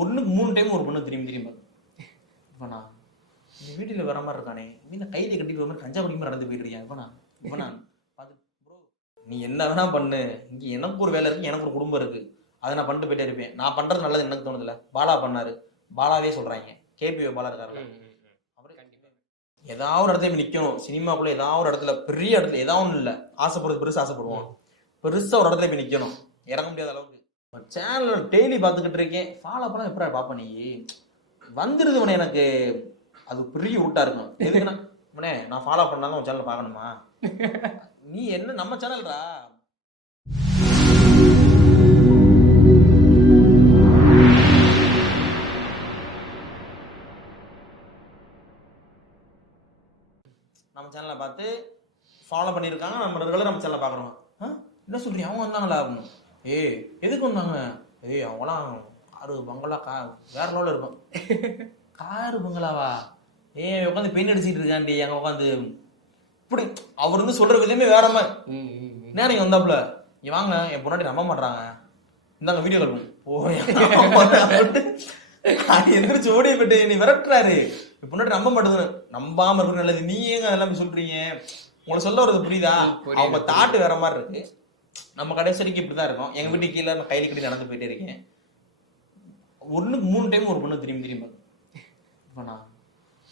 ஒண்ணுக்கு மூணு டைம் ஒரு பொண்ணு திரும்பி திரும்பி பார்க்கும். இப்போ நான் இந்த வீட்டில் வர மாதிரி இருக்கானே. வீட்டில் கையில கட்டிட்டு வர மாதிரி கஞ்சா குடிக்காம நடந்து போயிட்டு இருக்கேன் இப்போ நான் இப்போ நான் பார்த்து ப்ரோ நீ என்ன வேணா பண்ணு. இங்க எனக்கு ஒரு வேலை இருக்கு எனக்கு ஒரு குடும்பம் இருக்கு. அதை நான் பண்ணிட்டு போயிட்டே இருப்பேன். நான் பண்றது நல்லது எனக்கு தோணுதுல பாலா பண்ணாரு. பாலாவே சொல்றாங்க. கேபி பாலா இருக்காருல்ல. ஏதாவது ஒரு இடத்துல போய் நிக்கணும். சினிமாக்குள்ள ஏதாவது ஒரு இடத்துல பெரிய இடத்துல ஏதாவது ஒண்ணு இல்ல ஆசைப்படுறது பெருசா ஆசைப்படுவோம். பெருசா ஒரு இடத்துல போய் நிக்கணும். இறங்க முடியாத அளவுக்கு. சேனல் டெய்லி பார்த்துக்கிட்டு இருக்கேன். ஃபாலோ பண்ண எப்படா பாப்ப நீ? வந்துருது உனே எனக்கு. அது பெரிய ரூட்டா இருக்கும். எதுக்குன்னா உனே நான் ஃபாலோ பண்ணாலும் உன் சேனல் பார்க்கணுமா? நீ என்ன நம்ம சேனல்ரா நம்ம சேனலை பார்த்து ஃபாலோ பண்ணியிருக்காங்க. நம்ம ரெகுலர் நம்ம சேனலை பார்க்குறோம். ஆ? என்ன சொல்றீங்க? அவங்க வந்தாங்களா அப்படின்னு. ஏய் எதுக்கு வந்தாங்க? ஏய் அவங்களாம் காரு பங்களா கா வேற லெவலில் இருக்கும் காரு பங்களாவா? ஏய் உட்காந்து பெயின் அடிச்சிட்டு இருக்காண்டி அங்கே உட்காந்து. இப்படி அவர் வந்து சொல்ற விதமே வேற மாதிரி. என்ன நீங்க வந்தாப்புல இங்க வாங்க என் பொண்டாட்டி நம்ப மாட்றாங்க. இந்தாங்க வீடியோ கால் போய் எந்திரிச்சு ஓடி போயிட்டு நீ விரட்டுறாரு. என் பொண்டாட்டி நம்ப மாட்டேங்குது நம்பாம இருக்கு நல்லது. நீ ஏங்க அதெல்லாம் சொல்றீங்க? உங்களை சொல்ல வரது புரியுது, அவங்க தாட்டு வேற மாதிரி இருக்கு. நம்ம கடைசி வரைக்கும் இப்படிதான் இருக்கும். எங்க வீட்டுக்கு கீழே நான் கையில கட்டி நடந்து போயிட்டே இருக்கேன். ஒண்ணுக்கு மூணு டைம் ஒரு பொண்ணு திரும்பி திரும்பி. இப்போ நான்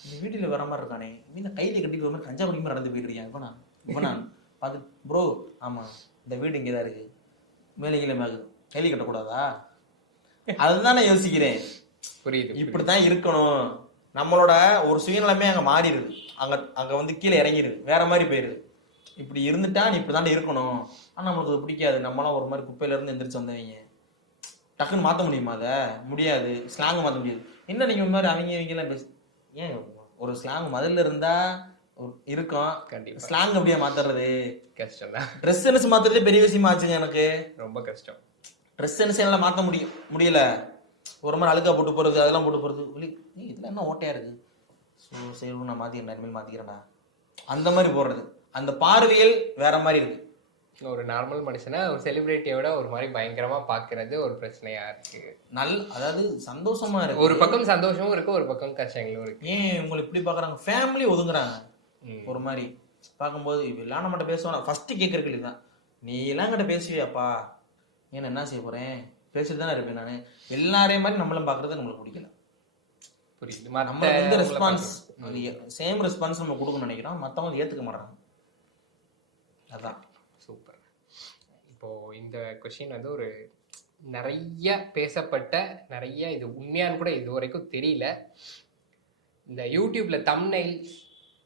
இந்த வீட்டில் வர மாதிரி இருக்கானே. வீட்டில் கையில கட்டிட்டு வர மாதிரி கஞ்சா குடிக்காம நடந்து போயிட்டு இருக்கேன் இப்போ நான் இப்போ நான் பார்த்து ப்ரோ ஆமா இந்த வீடு இங்கே தான் இருக்கு. மேலே கீழே மேலே கைலி கட்டக்கூடாதா? அதுதான் நான் யோசிக்கிறேன். புரியுது இப்படித்தான் இருக்கணும். நம்மளோட ஒரு சுயநலமே அங்க மாறிடுது. அங்க அங்க வந்து கீழே இறங்கிடுது. வேற மாதிரி போயிருது இப்படி இருந்துட்டா நீ இப்படிதான் இருக்கணும். ஆனா நம்மளுக்கு அது பிடிக்காது. நம்மளாம் ஒரு மாதிரி குப்பையில இருந்து எந்திரிச்சு வந்தவங்க டக்குன்னு மாத்த முடியுமா அதை? முடியாது. ஸ்லாங் மாத்த முடியாது. என்ன நீங்க இந்த மாதிரி அவங்க இவங்க எல்லாம் பேச ஏன் ஒரு ஸ்லாங் முதல்ல இருந்தா ஒரு இருக்கும். கண்டிப்பா. ஸ்லாங் அப்படியே மாத்துறது? கஷ்டம் ட்ரெஸ் சென்ஸ் மாத்துறதே பெரிய விஷயமா ஆச்சுங்க எனக்கு. ரொம்ப கஷ்டம். ட்ரெஸ் சென்ஸ் என்னால மாத்த முடியும் முடியல. ஒரு மாதிரி அழுக்கா போட்டு போறது அதெல்லாம் போட்டு போறது. இதெல்லாம் என்ன ஓட்டையா இருக்கு? ஸோ சரி நான் மாத்திக்கிறேன். இனிமேல் மாத்திக்கிறேன்டா. அந்த மாதிரி போடுறது. அந்த பார்வையில் வேற மாதிரி இருக்கு. ஒரு நார்மல் மனுஷனை ஒரு செலிபிரிட்டியோட ஒரு மாதிரி பயங்கரமா பாக்குறது ஒரு பிரச்சனையா இருக்கு. நல் அதாவது சந்தோஷமா இருக்கு. ஒரு பக்கம் சந்தோஷமும் இருக்கு ஒரு பக்கம் கஷ்டங்களும் இருக்கு. ஏன் உங்களை இப்படி பாக்குறாங்க? ஃபேமிலி ஒதுங்குறாங்க. ஒரு மாதிரி. பார்க்கும்போது இவெல்லாம் நம்மகிட்ட பேசுவானா ஃபர்ஸ்ட் கேட்கற கேள்வி தான். நீ எல்லாம் கிட்ட பேசுவியாப்பா? ஏன் என்ன செய்ய போறேன்? பேசிட்டு தானே இருப்பேன் நான். எல்லாரையும் மாதிரி நம்மளும் பாக்குறது நம்மளுக்கு பிடிக்கல. புரியுது. நம்ம வந்து உங்களை ரெஸ்பான்ஸ் சேம் ரெஸ்பான்ஸ் நம்ம கொடுக்கணும்னு நினைக்கிறோம். மத்தவங்க அதை ஏத்துக்க மாட்டாங்க அதான். சூப்பர் இப்போ இந்த கொஷின் வந்து ஒரு நிறைய பேசப்பட்ட நிறைய இது உண்மையான்னு கூட இது வரைக்கும் தெரியல. இந்த யூடியூப்ல தம்னைல்ஸ்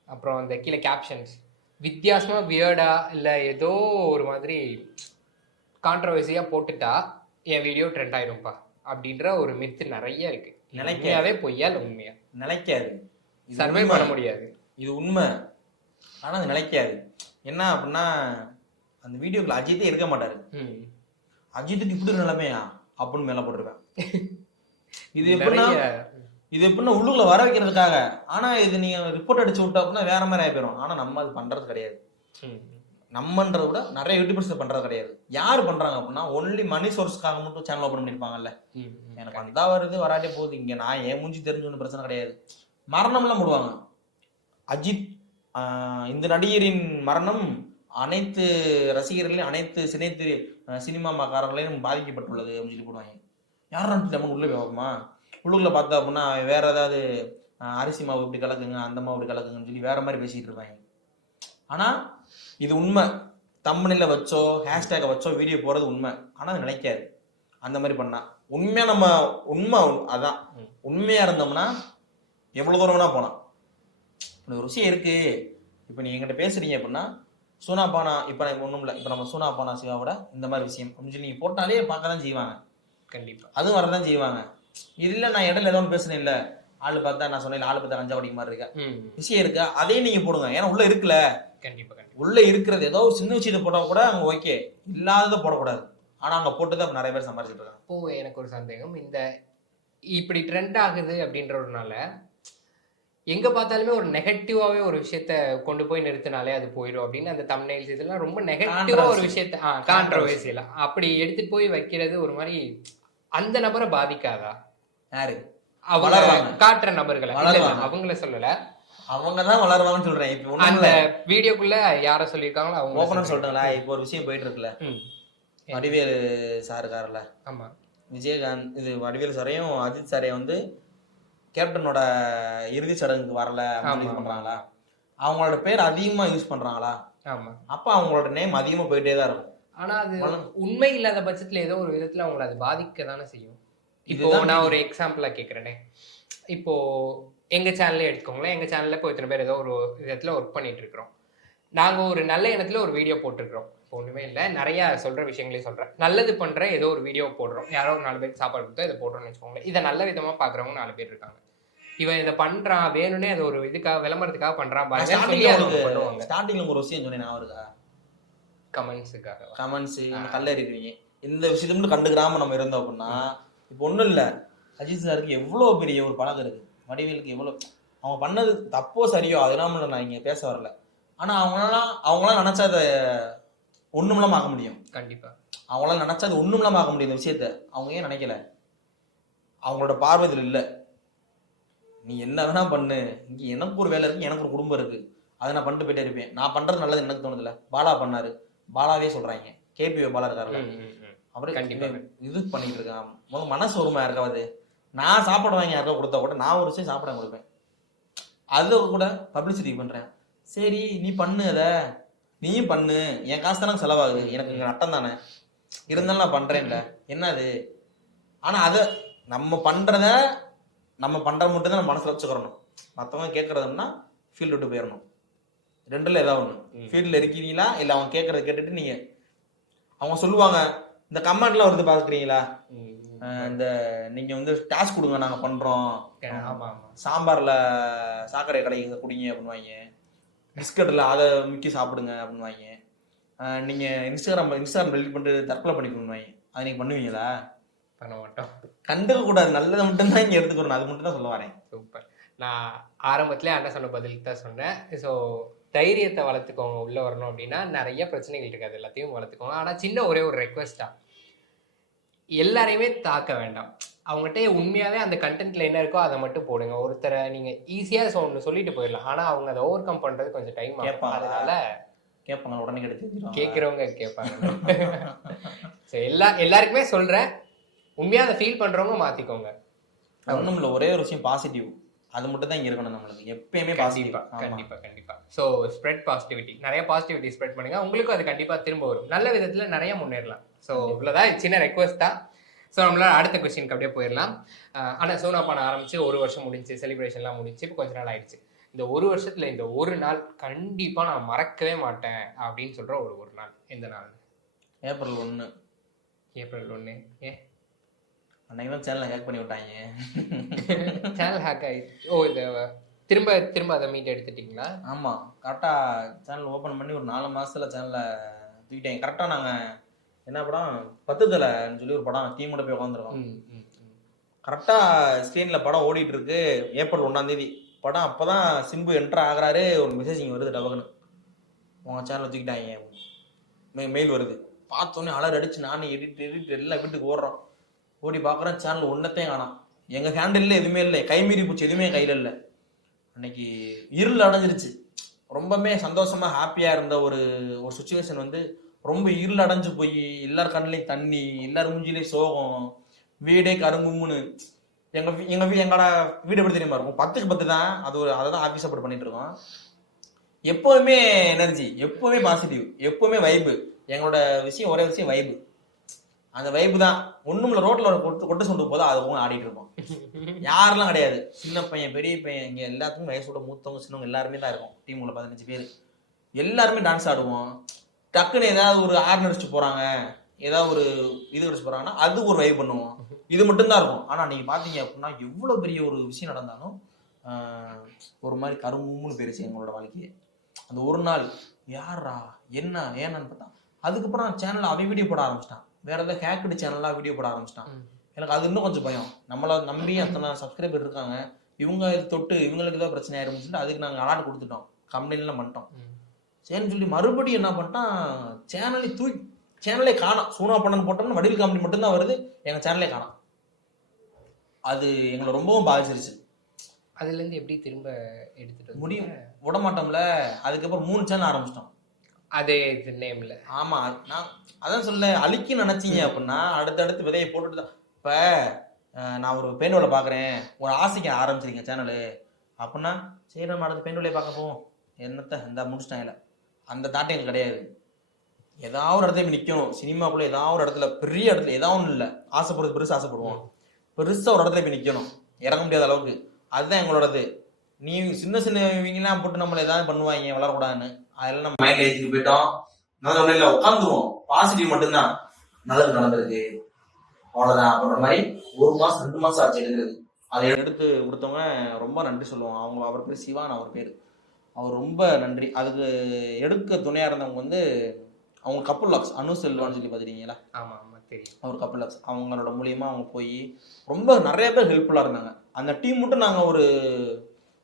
அப்புறம் இந்த கீழே கேப்ஷன்ஸ் வித்தியாசமா வியர்டா இல்ல ஏதோ ஒரு மாதிரி கான்ட்ரவர்சியா போட்டுட்டா என் வீடியோ ட்ரெண்ட் ஆயிரும்பா அப்படின்ற ஒரு மித்து நிறைய இருக்கு. நினைக்க- நினைக்காவே பொய்யா இல்ல உண்மையா? நிலைக்காது. சர்வே. பண்ண முடியாது. இது உண்மை. ஆனா அது நிலைக்காது. என்ன அப்படின்னா அந்த வீடியோக்குள்ள அஜித்தே இருக்க மாட்டாரு. அஜித்துக்கு இப்படி நிலைமையா? அப்படின்னு மேல போட்டிருப்பேன் இது எப்படின்னா இது எப்படின்னா உள்ளுக்குள்ள வர வைக்கிறதுக்காக. ஆனா இது நீங்க ரிப்போர்ட் அடிச்சு விட்டா அப்படின்னா வேற மாதிரி ஆகி போயிடும் ஆனா நம்ம அது பண்றது கிடையாது. நம்மன்றத விட நிறைய யூடியூபர்ஸ் பண்றது கிடையாது. யார் பண்றாங்க அப்படின்னா ஒன்லி மணி சோர்ஸ்க்காக மட்டும் சேனல் ஓபன் பண்ணிருப்பாங்கல்ல. எனக்கு வந்தா வருது வராட்டே போகுது. இங்க நான் ஏன் மூஞ்சி தெரிஞ்சு ஒன்றும் பிரச்சனை கிடையாது. மரணம்லாம் போடுவாங்க. அஜித் இந்த நடிகரின் மரணம் அனைத்து ரசிகர்களையும் அனைத்து சினைத்து சினிமாக்காரர்களையும் பாதிக்கப்பட்டுள்ளது அப்படின்னு சொல்லி போடுவாங்க. யார் நம்ம உள்ளே போய் பார்ப்போமா? உள்ளுக்குள்ள பார்த்தா அப்படின்னா வேற ஏதாவது அரிசி மாவு இப்படி கலக்குங்க அந்த மாவு இப்படி கலக்குங்கன்னு சொல்லி வேற மாதிரி பேசிட்டு இருப்பாங்க. ஆனா இது உண்மை. தம்மனில வச்சோ ஹேஷ்டேக வச்சோ வீடியோ போறது உண்மை. ஆனா அது நினைக்காது. அந்த மாதிரி பண்ணா. உண்மையா நம்ம உண்மை அதான். உண்மையாக உண்மையா இருந்தோம்னா எவ்வளவு தூரம் வேணா போலாம் ஒரு விஷயம் இருக்கு. இப்ப நீ என்கிட்ட பேசுறீங்க அப்படின்னா சூனா பானா இப்ப நான் ஒண்ணும் இல்ல. இப்ப நம்ம சூனா பானா சிவாவோட இந்த மாதிரி விஷயம். அப்படின்னு சொல்லி நீங்க போட்டாலே பார்க்க தான் செய்வாங்க. கண்டிப்பா. அதுவும் வரதான் செய்வாங்க. இது இல்ல நான் இடையில ஏதோ ஒன்று பேசுனேன் இல்ல. ஆளு பார்த்தா நான் சொன்னேன் ஆளு பார்த்தா கஞ்சா குடிக்க மாதிரி இருக்கா? ம். விஷயம் இருக்கா? அதையும் நீங்க போடுங்க. ஏன்னா உள்ள இருக்குல்ல. கண்டிப்பா கண்டிப்பா. உள்ள இருக்கிறது ஏதோ ஒரு சின்ன விஷயத்தை போட்டா கூட அங்க ஓகே இல்லாததை போடக்கூடாது. ஆனா அங்க போட்டு தான் நிறைய பேர் சம்பாதிச்சிட்டு இருக்காங்க. இப்போ எனக்கு ஒரு சந்தேகம். இந்த இப்படி ட்ரெண்ட் ஆகுது அப்படின்றதுனால எங்க பார்த்தாலுமே ஒரு நெகட்டிவாவே ஒரு விஷயத்த கொண்டு போய் நிறுத்தினாலே அது போயிடும் அப்படின்னு அந்த தம்னைல்ஸ் இதெல்லாம் ரொம்ப நெகட்டிவா ஒரு. விஷயத்த கான்ட்ரவர்சியில அப்படி எடுத்துட்டு போய் வைக்கிறது ஒரு மாதிரி அந்த நபரை பாதிக்காதா? யாரு? அவங்க. காட்டுற நபர்களை. அவங்கள சொல்லல. அவங்க தான் வளருவாங்கன்னு சொல்றேன். இப்ப அந்த வீடியோக்குள்ள யார சொல்லிருக்காங்களோ அவங்க ஓப்பனர் சொல்லிட்டுங்களா இப்போ ஒரு விஷயம் போயிட்டு இருக்குல்ல வடிவேலு சார் ஆமா. விஜயகாந்த் இது வடிவேலு சாரையும் அஜித் சாரையும் வந்து கேப்டனோட இறுதி சடங்குக்கு வரல. இது பண்றாங்களா? அவங்களோட பேர் அதிகமா யூஸ் பண்றாங்களா? ஆமா. அப்ப அவங்களோட நேம் அதிகமா போயிட்டே தான் இருக்கும். ஆனா அது. உண்மை இல்லாத பட்சத்துல ஏதோ ஒரு விதத்துல அவங்களை அது பாதிக்க தானே செய்யும். இப்போ நான் ஒரு எக்ஸாம்பிளா கேக்குறேனே. இப்போ எங்க சேனல்லே எடுத்துக்கோங்களேன். எங்க சேனல்ல இப்போ இத்தனை பேர் ஏதோ ஒரு விதத்துல ஒர்க் பண்ணிட்டு இருக்கிறோம். நாங்க ஒரு நல்ல எண்ணத்துல ஒரு வீடியோ போட்டிருக்கிறோம். இப்போ ஒண்ணுமே இல்லை. நிறைய சொல்ற விஷயங்களையும் சொல்றேன். நல்லது பண்ற ஏதோ ஒரு வீடியோ போடுறோம். யாரோ ஒரு நாலு பேருக்கு சாப்பாடு கொடுத்தா இதை போடுறோம்னு வச்சுக்கோங்களேன். இதை நல்ல விதமா பாக்குறவங்க நாலு பேர் இருக்காங்க. இவன் இதை பண்றான் வேணும்னே அது ஒரு இதுக்காக விளம்பரத்துக்காக பண்றான் பாருங்க. ஸ்டார்டிங்ல ஒரு விஷயம் சொன்னேன் நான் இருக்கா? கமெண்ட்ஸுக்காக கமெண்ட்ஸ் கல்ல இருக்கிறீங்க இந்த விஷயத்த மட்டும் கண்டுக்கிறாம நம்ம இருந்தோம் அப்படின்னா இப்போ ஒண்ணும் இல்ல. அஜித் சாருக்கு எவ்வளவு பெரிய ஒரு பழக்கம் இருக்கு. வடிவேலுக்கு எவ்வளவு அவங்க பண்ணது தப்போ சரியோ அதெல்லாம் நான் இங்க பேச வரல. ஆனா அவங்களாம் அவங்களாம் நினைச்சா அதை ஒண்ணுமில்லாம ஆக்க முடியும். கண்டிப்பா. அவங்களால நினைச்சா அது ஒண்ணுமில்லாம ஆக்க முடியும் இந்த விஷயத்த. அவங்க ஏன் நினைக்கல? அவங்களோட பார்வை இதுல இல்ல. நீ என்ன வேணா பண்ணு. இங்க எனக்கு ஒரு வேலை இருக்கு எனக்கு ஒரு குடும்பம் இருக்கு. அதை நான் பண்ணிட்டு போயிட்டே இருப்பேன். நான் பண்றது நல்லது எனக்கு தோணுதுல பாலா பண்ணாரு. பாலாவே சொல்றாங்க. கேபி பாலா ம். அவரு கண்டிப்பா. இது பண்ணிட்டு இருக்கான் முதல்ல மனசு ஒருமையா இருக்காது நான் சாப்பாடு வாங்கி யாருக்கா கொடுத்தா கூட நான் ஒரு விஷயம் சாப்பிட கொடுப்பேன் அது கூட பப்ளிசிட்டி பண்றேன். சரி நீ பண்ணு அத. நீயும் பண்ணு. என் காசு தானே செலவாகுது. எனக்கு இங்க நட்டம் தானே. இருந்தாலும் நான் பண்றேன்ல. என்ன அது ஆனா அத நம்ம பண்றத நம்ம பண்ற மட்டும் தான் நம்ம மனசுல வச்சுக்கிறணும். மத்தவங்க கேட்கறதுன்னா ஃபீல்டு விட்டு போயிடணும் ரெண்டுல ஏதாவது ம். ஃபீல்ட்ல இருக்கீங்களா? இல்ல அவங்க கேட்கறத கேட்டுட்டு நீங்க அவங்க சொல்லுவாங்க இந்த கமெண்ட்லாம் வருது. அஹ் இந்த நீங்க வந்து டாஸ்க் கொடுங்க நாங்க பண்றோம். சாம்பார்ல சாக்கடை கடைங்க குடிங்க அப்படின்வாங்க பிஸ்கட்ல அதை முக்கி சாப்பிடுங்க அப்படின்வாங்க அஹ் நீங்க இன்ஸ்டாகிராம் இன்ஸ்டாகிராம் டெலிட் பண்ணிட்டு தற்கொலை பண்ணிக்கணும்வாங்க அதை நீங்க பண்ணுவீங்களா? பண்ண மாட்டோம். கண்டுக்க கூடாது நல்லதை மட்டும் தான் இங்க எடுத்துக்கணும். அது மட்டும் தான் சொல்ல வரேன். சூப்பர். நான் ஆரம்பத்திலே அண்ணன் சொன்ன பதிலுக்கு தான் சொன்னேன். ஸோ தைரியத்தை வளர்த்துக்கோங்க. உள்ள வரணும் அப்படின்னா நிறைய பிரச்சனைகள் இருக்கு. அது எல்லாத்தையும் வளர்த்துக்கோங்க. ஆனா சின்ன ஒரே ஒரு ரெக்வெஸ்டா எல்லாரையுமே தாக்க வேண்டாம். அவங்ககிட்ட உண்மையாவே அந்த கண்டென்ட்ல என்ன இருக்கோ அதை மட்டும் போடுங்க. ஒருத்தரை நீங்க ஈஸியா ஒன்று சொல்லிட்டு போயிடலாம். ஆனா அவங்க அதை ஓவர் கம் பண்றது கொஞ்சம் டைம் ஆகும்? அதனால கேட்பாங்க. உடனே கிடைச்சு கேட்குறவங்க கேட்பாங்க. ஸோ எல்லா எல்லாருக்குமே சொல்றேன். உண்மையா அதை ஃபீல் பண்றவங்க மாத்திக்கோங்க. ஒண்ணும் இல்ல. ஒரே ஒரு விஷயம் பாசிட்டிவ் அது மட்டும் தான் இங்க இருக்கணும் நம்மளுக்கு. எப்பயுமே கண்டிப்பா பாசிட்டிவ் கண்டிப்பா கண்டிப்பா. ஸோ ஸ்ப்ரெட் பாசிட்டிவிட்டி நிறைய பாசிட்டிவிட்டி ஸ்ப்ரெட் பண்ணுங்க. உங்களுக்கும் அது கண்டிப்பா திரும்ப வரும். நல்ல விதத்துல நிறைய முன்னேறலாம். ஸோ இவ்வளவுதான். இது சின்ன ரெக்வஸ்ட் தான். ஸோ நம்மளால அடுத்த கொஸ்டினுக்கு அப்படியே போயிடலாம். அஹ் ஆனா சோனா பான ஆரம்பிச்சு ஒரு வருஷம் முடிஞ்சு செலிப்ரேஷன்லாம் முடிஞ்சு இப்போ கொஞ்ச நாள் ஆயிடுச்சு. இந்த ஒரு வருஷத்துல இந்த ஒரு நாள் கண்டிப்பா நான் மறக்கவே மாட்டேன் அப்படின்னு சொல்ற ஒரு ஒரு நாள். எந்த நாள்? ஏப்ரல் ஒண்ணு. ஏப்ரல் ஒன்று ஏன் அன்னைக்கு சேனலை ஹேக் பண்ணி விட்டாங்க. சேனல் ஹேக் ஆயிடுச்சு ஓ இந்த திரும்ப திரும்ப அதை மீட் எடுத்துட்டீங்களா? ஆமா கரெக்டா சேனல் ஓபன் பண்ணி ஒரு நாலு மாசத்துல சேனலை தூக்கிட்டாங்க கரெக்டா நாங்க என்ன படம்? பத்து தலைன்னு சொல்லி ஒரு படம் டீமோட போய் உட்காந்துருக்கோம் ம் ம் ம். கரெக்டா ஸ்க்ரீன்ல படம் ஓடிட்டு இருக்கு ஏப்ரல் ஒண்ணாம் தேதி. படம் அப்பதான் சிம்பு என்டர் ஆகுறாரு. ஒரு மெசேஜ் இங்க வருது டபக்குன்னு. உங்க சேனலை தூக்கிட்டாங்க. மெ- மெயில் வருது. பார்த்தோன்னே அலர் அடிச்சு நானும் எடிட் எடிட் எல்லாம் வீட்டுக்கு ஓடுறோம். ஓடி பார்க்குறேன் சேனல் ஒன்றத்தையும் காணோம். எங்க ஹேண்டில் எதுவுமே இல்லை. கைமீறி பூச்சி. எதுவுமே கையில இல்லை. அன்னைக்கு இருள் அடைஞ்சிருச்சு. ரொம்பவுமே சந்தோஷமா ஹாப்பியா இருந்த ஒரு ஒரு சுச்சுவேஷன் வந்து ரொம்ப இருள் அடைஞ்சு போய் எல்லார் கண்ணிலையும் தண்ணி எல்லார் மூஞ்சிலையும் சோகம் வீடே கருங்கும்னு எங்க எங்க வீ எங்களோட வீடு எப்படி தெரியுமா இருக்கும்? பத்துக்கு பத்து தான். அது ஒரு அதை தான் ஆஃபீஸ் சப்போர்ட் பண்ணிட்டு இருக்கோம். எப்பவுமே எனர்ஜி எப்பவுமே பாசிட்டிவ் எப்பவுமே வைபு எங்களோட விஷயம் ஒரே விஷயம் வைபு அந்த வைபு தான். ஒண்ணுமில்ல ரோட்ல ஒரு கொட்டு கொட்டு சொண்டு போதும் அது போக ஆடிட்டு இருக்கோம். யாரெல்லாம் கிடையாது. சின்ன பையன் பெரிய பையன் இங்க எல்லாத்துக்கும் வயசோட மூத்தவங்க சின்னவங்க எல்லாருமே தான் இருக்கும். டீம் உள்ள பதினஞ்சு பேர். எல்லாருமே டான்ஸ் ஆடுவோம். டக்குன்னு ஏதாவது ஒரு ஆர்ன் அடிச்சுட்டு போறாங்க ஏதாவது ஒரு இது அடிச்சு போறாங்கன்னா அது ஒரு வைப் பண்ணுவோம். இது மட்டும்தான் இருக்கும். ஆனா நீங்க பாத்தீங்க அப்படின்னா எவ்வளவு பெரிய ஒரு விஷயம் நடந்தாலும் ஒரு மாதிரி கரும்புன்னு போயிருச்சு எங்களோட வாழ்க்கையே. அந்த ஒரு நாள் யாரா என்ன ஏன்னு பார்த்தா அதுக்கப்புறம் சேனல்ல அவன் வீடியோ போட ஆரம்பிச்சிட்டான். வேற ஏதாவது ஹேக்கடு சேனலா வீடியோ போட ஆரம்பிச்சிட்டான். எனக்கு அது இன்னும் கொஞ்சம் பயம். நம்மள நம்பி அத்தனை சப்ஸ்கிரைபர் இருக்காங்க. இவங்க தொட்டு இவங்களுக்கு ஏதோ பிரச்சனை ஆயிரும்னு சொல்லிட்டு அதுக்கு நாங்கள் அலாட் கொடுத்துட்டோம். கம்பெனிலாம் பண்ணிட்டோம். சரின்னு சொல்லி மறுபடியும் என்ன பண்ணிட்டான் சேனலை தூக்கி சேனலே காணோம். சூனா பண்ணன் போட்டோம்னா வடிவில் காமெடி மட்டும்தான் வருது எங்க சேனலே காணோம். அது எங்களை ரொம்பவும் பாதிச்சிருச்சு. அதுல இருந்து எப்படி திரும்ப எடுத்துட்டு? முடியும். விட மாட்டோம்ல அதுக்கப்புறம் மூணு சேனல் ஆரம்பிச்சிட்டோம். அதே இது நேம்ல. ஆமா நான் அதான் சொல்ல அழிக்க நினைச்சீங்க அப்படின்னா அடுத்தடுத்து விதையை போட்டுட்டு தான் இப்ப நான் ஒரு பெண் வேலை பாக்குறேன். ஒரு ஆசைக்கு ஆரம்பிச்சிருக்கீங்க சேனலு. அப்படின்னா சரி நம்ம அடுத்த பெண் வேலையை பார்க்க போவோம். என்னத்த இந்த முடிச்சிட்டாங்கல்ல அந்த தாட்டம் எங்களுக்கு கிடையாது. ஏதாவது ஒரு இடத்துல போய் நிக்கணும். சினிமாக்குள்ள ஏதாவது ஒரு இடத்துல பெரிய இடத்துல ஏதாவது ஒண்ணு இல்ல. ஆசைப்படுறது பெருசு ஆசைப்படுவோம். பெருசா ஒரு இடத்துல போய் நிக்கணும். இறங்க முடியாத அளவுக்கு. அதுதான் எங்களோடது. நீ சின்ன சின்ன இவங்கெல்லாம் போட்டு நம்மள ஏதாவது பண்ணுவாங்க வளரக்கூடாதுன்னு. அதெல்லாம் நம்ம மைண்ட் ஏற்றிட்டு போயிட்டோம். நான் சொன்னேன்ல உட்காந்துருவோம் பாசிட்டிவ் மட்டும்தான். நல்லது நடந்திருக்கு. அவ்வளவுதான். அப்படின்ற மாதிரி ஒரு மாசம் ரெண்டு மாசம் ஆச்சு எடுக்கிறது அதை எடுத்து கொடுத்தவங்க ரொம்ப நன்றி சொல்லுவோம். அவங்க அவர் பேர் சிவான் அவர் பேர். அவர் ரொம்ப நன்றி. அதுக்கு எடுக்க துணையா இருந்தவங்க வந்து அவங்க கப்பல் லாக்ஸ் அனு செல்வான்னு சொல்லி பார்த்துருக்கீங்களா? ஆமா ஆமா தெரியும். அவர் கப்பல் லாக்ஸ் அவங்களோட மூலியமா அவங்க போய் ரொம்ப நிறைய பேர் ஹெல்ப்ஃபுல்லா இருந்தாங்க. அந்த டீம் மட்டும் நாங்க ஒரு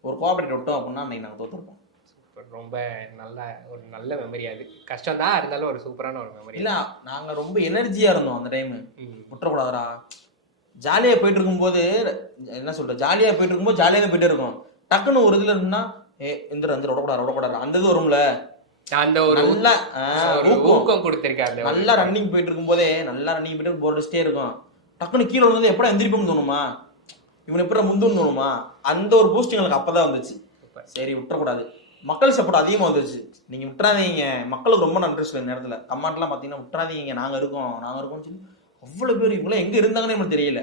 ஒரு கோஆபரேட் விட்டோம் அப்படின்னா அன்னைக்கு நாங்க தோத்துருப்போம். சூப்பர் ரொம்ப நல்ல ஒரு நல்ல மெமரி அது. கஷ்டம் தான் இருந்தாலும் ஒரு சூப்பரான ஒரு மெமரி இல்ல நாங்க ரொம்ப எனர்ஜியா இருந்தோம் அந்த டைம் விட்டுறக்கூடாதுடா. ஜாலியா போயிட்டு இருக்கும்போது என்ன சொல்ற ஜாலியா போயிட்டு இருக்கும்போது ஜாலியா தான் போயிட்டே இருக்கும். டக்குன்னு ஒரு இதுல இருந்தா ஏ இந்த இந்த விடக்கூடாது விடக்கூடாது அந்த இது வரும்ல? அந்த ஒரு நல்லா ஊக்கம். கொடுத்திருக்காரு நல்லா ரன்னிங் போயிட்டு இருக்கும்போதே நல்லா ரன்னிங் போயிட்டு போர் அடிச்சிட்டே இருக்கும். டக்குன்னு கீழே வந்து எப்படா எந்திரிப்போம்னு தோணுமா? இவனை எப்படா முந்துன்னு தோணுமா? அந்த ஒரு பூஸ்ட் எங்களுக்கு அப்பதான் வந்துச்சு. சரி விட்டுறக்கூடாது. மக்கள் சப்போர்ட் அதிகமா வந்துருச்சு. நீங்க விட்டுறாதீங்க. மக்களுக்கு ரொம்ப நன்றி சொல்ல இந்த நேரத்துல. கமெண்ட்லாம் பாத்தீங்கன்னா விட்டுறாதீங்க. நாங்க இருக்கோம். நாங்க இருக்கோம்னு சொல்லி அவ்வளவு பேர் இவங்களாம் எங்க இருந்தாங்கன்னு நம்மளுக்கு தெரியல.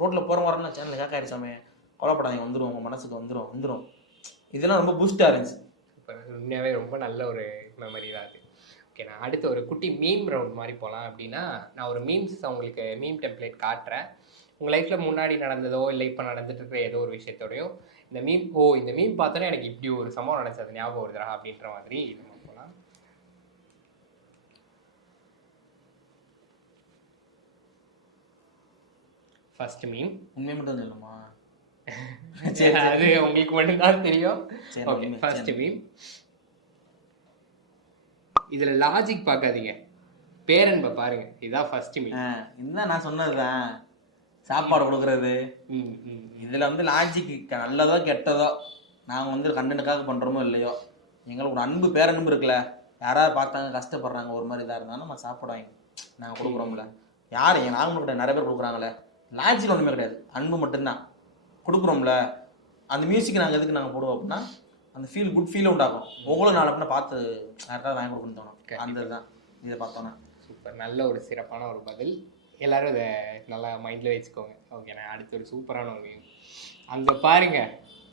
ரோட்ல போற வரலாம் சேனல் கேட்காயிருச்சாமே கவலைப்படாதீங்க. வந்துரும். உங்க மனசுக்கு வந்துரும். வந்துரும். இதெல்லாம் ரொம்ப பூஸ்டா இருந்துச்சு. உண்மையாவே ரொம்ப நல்ல ஒரு மெமரி தான் அது. ஓகே நான் அடுத்து ஒரு குட்டி மீம் ரவுண்ட் மாதிரி போகலாம் அப்படின்னா நான் ஒரு மீம்ஸ் உங்களுக்கு மீம் டெம்ப்ளேட் காட்டுறேன். உங்கள் லைஃப்பில் முன்னாடி நடந்ததோ இல்லை இப்போ நடந்துட்டு இருக்கிற ஏதோ ஒரு விஷயத்தோடயோ இந்த மீம் ஓ இந்த மீம் பார்த்தோன்னே எனக்கு இப்படி ஒரு சம்பவம் நடந்தது ஞாபகம் வருதுடா அப்படின்ற மாதிரி நம்ம போகலாம் ஃபர்ஸ்ட் மீம் உண்மையை மட்டும் சொல்லுமா அது உங்களுக்கு மட்டும்தான் தெரியும். Okay first. மீம் இதுல லாஜிக் பார்க்காதீங்க. பேரன்பை பாருங்க. இதான் ஃபர்ஸ்ட் ஆ, இதுதான் நான் சொன்னதுதான் சாப்பாடு கொடுக்கறது. இதுல வந்து லாஜிக் நல்லதோ கெட்டதோ நாங்க வந்து கண்டனுக்காக பண்றோமோ இல்லையோ? எங்களுக்கு ஒரு அன்பு பேரன்பு இருக்குல்ல. யாராவது பார்த்தாங்க கஷ்டப்படுறாங்க ஒரு மாதிரி இதா இருந்தாலும் நம்ம சாப்பிடுவாங்க நாங்க கொடுக்குறோம்ல. யாரு? எங்க நாங்க மட்டும் கிடையாது, நிறைய பேர் கொடுக்குறாங்களே. லாஜிக் ஒண்ணுமே கிடையாது. அன்பு மட்டும்தான். கொடுக்குறோம்ல அந்த மியூசிக் நாங்க எதுக்கு நாங்க போடுவோம் அப்படின்னா அந்த ஃபீல் குட் ஃபீல் உண்டாகும். உங்களும் நாளை அப்படின்னா பார்த்து யாருக்காவது வாங்கி கொடுக்கணும்னு தோணும். அந்த இதுதான். இதை பார்த்தோன்னா சூப்பர். நல்ல ஒரு சிறப்பான ஒரு பதில். எல்லாரும் இதை நல்லா மைண்டில் வச்சுக்கோங்க. ஓகே நான் அடுத்து ஒரு சூப்பரான ஒரு. அங்க பாருங்க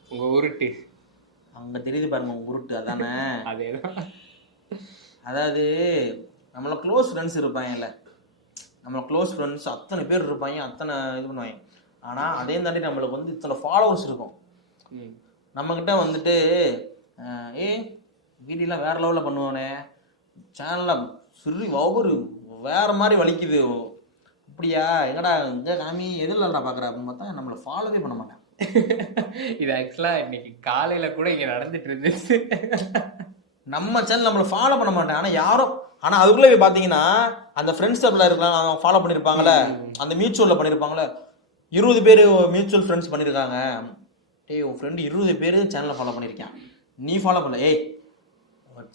உங்க உருட்டு. அங்க தெரியுது பாருங்க உங்க உருட்டு. அதானே? அதேதான். அதாவது நம்மள க்ளோஸ் ஃப்ரெண்ட்ஸ் இருப்பாங்கல்ல நம்மள க்ளோஸ் ஃப்ரெண்ட்ஸ் அத்தனை பேர் இருப்பாங்க அத்தனை இது பண்ணுவாங்க. ஆனா அதே தாண்டி நம்மளுக்கு வந்து இத்தனை ஃபாலோவர்ஸ் இருக்கும். நம்மக்கிட்ட வந்துட்டு ஏ வீடியோலாம் வேற லெவலில் பண்ணுவானே. சேனலில் சிறு ஒவ்வொரு வேற மாதிரி வலிக்குது. அப்படியா? எங்கடா எங்க காமி எதிரில்டா பார்க்குற அப்படின்னு பார்த்தா நம்மளை ஃபாலோவே பண்ண மாட்டேன். இது ஆக்சுவலாக இன்னைக்கு காலையில கூட இங்க நடந்துட்டு இருந்துச்சு. நம்ம சேனல் நம்மளை ஃபாலோ பண்ண மாட்டேன். ஆனால் யாரும் ஆனால் அதுக்குள்ளே போய் பார்த்தீங்கன்னா அந்த ஃப்ரெண்ட்ஸ் டப்பில் இருக்கலாம். அவங்க ஃபாலோ பண்ணியிருப்பாங்களே அந்த மியூச்சுவலில் பண்ணியிருப்பாங்களே இருபது பேர் மியூச்சுவல் ஃப்ரெண்ட்ஸ் பண்ணியிருக்காங்க டேய் உன் ஃப்ரெண்டு இருபது பேர் சேனலை ஃபாலோ பண்ணியிருக்கேன் நீ ஃபாலோ பண்ணல. ஏய்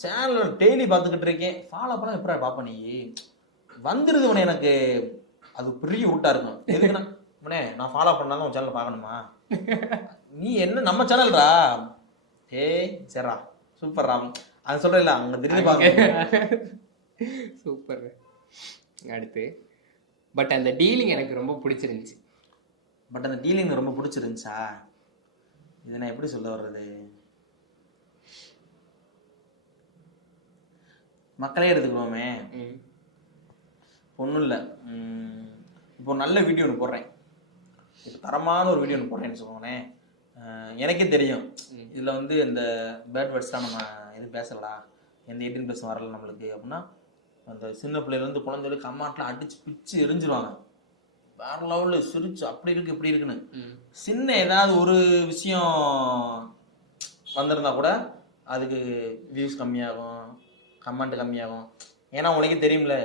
சேனல் டெய்லி பார்த்துக்கிட்டு இருக்கேன். ஃபாலோ பண்ண எப்படா பார்ப்ப நீ? வந்துருது உனே எனக்கு. அது பெரிய உருட்டா இருக்கும். எதுக்குன்னா உனே நான் ஃபாலோ பண்ணாங்க உன் சேனலை பார்க்கணுமா? நீ என்ன நம்ம சேனல்ரா ஏய் சரிடா சூப்பர்ரா அது சொல்றேன்ல அங்க திடீர்னு பாக்க சூப்பர் அடுத்து பட் அந்த டீலிங் எனக்கு ரொம்ப பிடிச்சிருந்துச்சு. பட் அந்த டீலிங் ரொம்ப பிடிச்சிருந்துச்சா? இதை நான் எப்படி சொல்ல வர்றது? மக்களே எடுத்துக்குவோமே ம். ஒன்றும் இல்லை. இப்போ நல்ல வீடியோ ஒன்று போடுறேன். இப்போ தரமான ஒரு வீடியோ ஒன்று போடுறேன்னு சொல்லுவானே எனக்கே தெரியும். இதில் வந்து இந்த பேட் வேர்ட்ஸ்லாம் நம்ம எதுவும் பேசலடா? எந்த எயிட்டீன் ப்ளஸ் வரல நம்மளுக்கு அப்படின்னா அந்த சின்ன பிள்ளையிலேருந்து குழந்தைகளுக்கு கம்மாட்டில் அடிச்சு பிச்சு எரிஞ்சிருவாங்க. வேற லெவலில் சிரிச்சு அப்படி இருக்கு இப்படி இருக்குன்னு. சின்ன ஏதாவது ஒரு விஷயம் வந்திருந்தா கூட அதுக்கு வியூஸ் கம்மியாகும் கமெண்ட் கம்மியாகும். ஏன்னா உனக்கே தெரியும்ல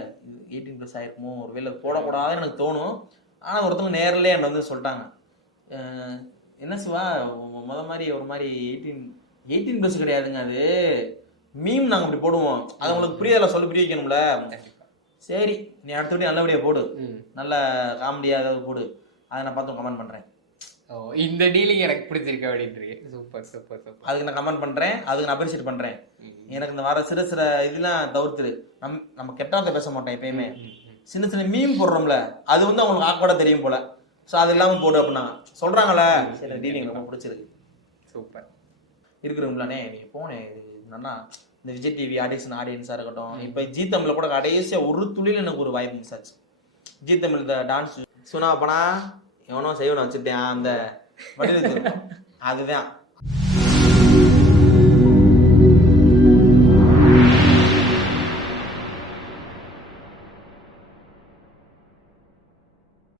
எயிட்டீன் ப்ளஸ் ஆயிருக்குமோ ஒரு வேலை போடக்கூடாதுன்னு எனக்கு தோணும். ஆனால் ஒருத்தவங்க நேரிலே என்கிட்ட வந்து சொல்லிட்டாங்க. என்ன சிவா முத மாதிரி ஒரு மாதிரி எயிட்டீன் எயிட்டீன் ப்ளஸ் கிடையாதுங்க அது. மீம் நாங்கள் அப்படி போடுவோம். அது உங்களுக்கு புரியல சொல்லி புரிய வைக்கணும்ல. சரி நீ அடுத்த வீடியோ நல்ல வீடியோ போடு. நல்ல காமெடியாக ஏதாவது போடு. அதை நான் பார்த்து கமெண்ட் பண்ணுறேன் ஓ இந்த டீலிங் எனக்கு பிடிச்சிருக்கு அப்படின்றீங்க சூப்பர் சூப்பர் சூப்பர் அதுக்கு நான் கமெண்ட் பண்ணுறேன் அதுக்கு நான் அப்ரிஷியேட் பண்ணுறேன் எனக்கு இந்த வர சிறு சில இதெல்லாம் தவிர்த்துரு நம் நம்ம கெட்ட வார்த்தை பேச மாட்டோம் எப்பயுமே. சின்ன சின்ன மீம் போடுறோம்ல அது வந்து அவங்களுக்கு ஆக்வர்டாக தெரியும் போல. ஸோ அது இல்லாமல் போடு அப்படின்னா சொல்கிறாங்களே சரி டீலிங் ரொம்ப பிடிச்சிருக்கு. சூப்பர் இருக்கிறவங்களானே நீ போனேன் இது என்னன்னா இந்த விஜய் டிவி ஆடியன்ஸ் ஆடியன்ஸாக இருக்கட்டும். இப்போ ஜி தமிழில் கூட கடைசியாக ஒரு துளியில் எனக்கு ஒரு வாய்ப்பு மிஸ் ஆச்சு ஜி தமிழ் இந்த டான்ஸ் சுனா பனா எவனோ செய்வனை வச்சுட்டேன் அந்த வடிவத்தில் அதுதான்.